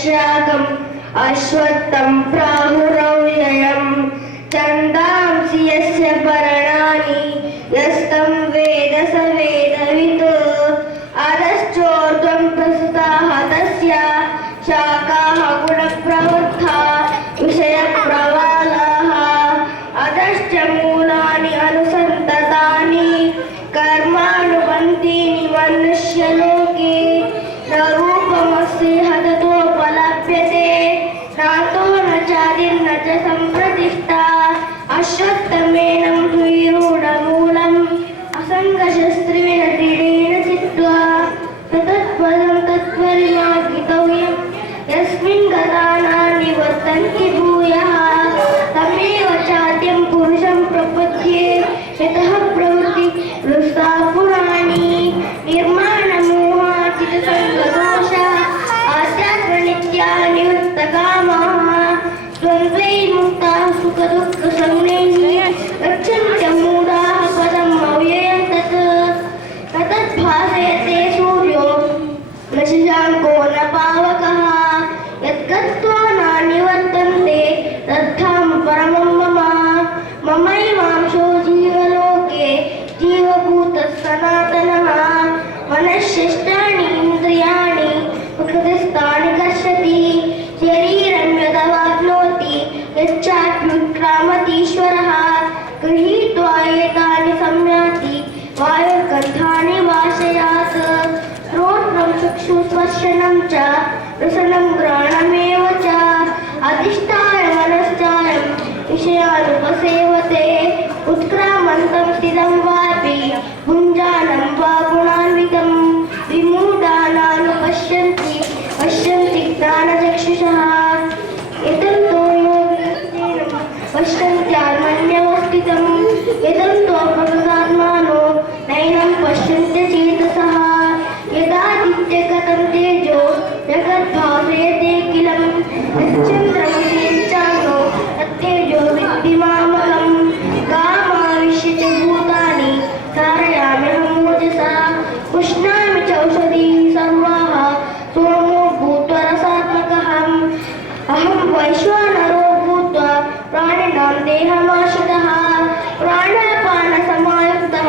वैशाखम् अश्वत्थं प्राहुरव्ययम् छन्दांसि यस्य पर्णानि यस्तं वेद स वेदवित् अधश्चोर्ध्वं प्रसृताः तस्य शाखाः गुणप्रवृद्धा विषयप्रवालाः अधश्च मूलानि अनुसन्ततानि कर्मानुबन्धीनि मनुष्यलोके न रूपमस्ति हततोपलभ्यते नातो न चादिर्न च सम्प्रतिष्ठा अश्वत्थमेनं द्विरूढमूलम् असङ्गशस्त्रेण दृढेन चित्वा तत्पदं तत्परिमार्गितव्यं यस्मिन् गता निवर्तन्ति भूयः तमेव चाद्यं पुरुषं प्रपद्ये यतः प्रवृत्ति वृथा पुराणी निर्माणमोहाचितसङ्गदोष आध्यात्मनित्या निवृत्तकामाः द्वन्द्वैर्मुक्ताः सुखदुःखसंज्ञैः गच्छन्त्य मूढाः पदम् अव्ययं ततत् भासयते सूर्यो न शशाङ्को न पावकः यद्गत्वा न निवर्तन्ते तद्धाम परमं मम ममैवांशो जीवलोके जीवभूतः सनातनः मनश्शिष्टानि इन्द्रियाणि प्रकृतिस्थानि कर्षति शरीरं यदवाप्नोति यच्चाप्युत्क्रामतीश्वरः गृहीत्वा एतानि संयाति वायुर्गन्धानि वाशयात् श्रोत्रं चक्षुस्पर्शनं च रसनं घ्राणमेव च अधिष्ठाय मनश्चायं विषयानुपसेवते उत्क्रामन्तं स्थितं वापि भुञ्जानं वा गुणान्वितं विमूढानानुपश्यन्ति पश्यन्ति ज्ञानचक्षुषः एतन्तो योगिनः पश्यन्त्यात्मन्यवस्थितं एतन्तो प्रकृतात्मानो नैनं पश्यन्ति चेतसः यदादित्यगतं तेजो जगद्भासयते किलं यच्चन्द्रमसि यच्चाग्नो तत्तेजो विद्धि मामकम् गामाविश्य च भूतानि कारयाम्यहं ओजसा पुष्णामि चौषधीः सर्वाः सोमो भूत्वा रसात्मकः अहं वैश्वानरो भूत्वा प्राणिनां देहमाश्रितः प्राणापानसमायुक्तः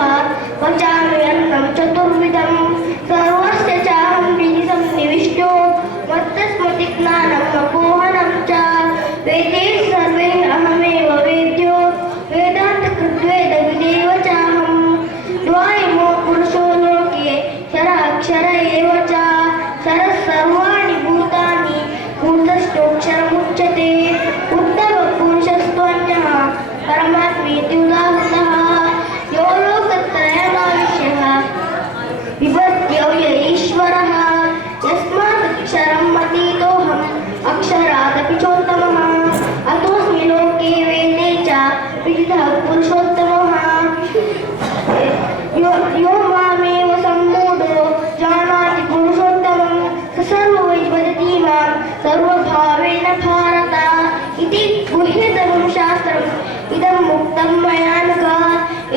पचामि अन्नं चतुर्विधं सर्वस्य चाहं हृदि सन्निविष्टो मत्तस्मृतिज्ञानं अपोहनं च वेदे सर्वे अहमेव वेद्यो वेदान्तकृद्वेदविदेव चाहं द्वायमो पुरुषो लोके क्षर एव च क्षरः सर्वाणि भूतानि भूतस्थोऽक्षरमुच्यते उत्तमपुरुषस्त्वन्यः परमात्मेति उदाहृतः यो लोकत्रयमाविश्यः बिभर्त्यव्य ईश्वरः यस्मादक्षरम् अतीतोऽहम् अक्षरादपि चोत्तमः अतोऽस्मि लोके वेदे च विदितः पुरुषोत्तमः यो मामेव सम्मूढो जानाति पुरुषोत्तमं स सर्वं वदति मां सर्वभावेन भारत इति गुह्यतमं शास्त्रम् इदं मुक्तं मया नघ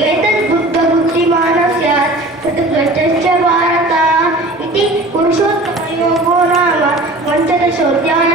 एतद् बुद्धबुद्धिमानः स्यात् कृतकृत्यश्च भारत इति पुरुषोत्तमयोगो नाम पञ्चदशोऽध्यायः।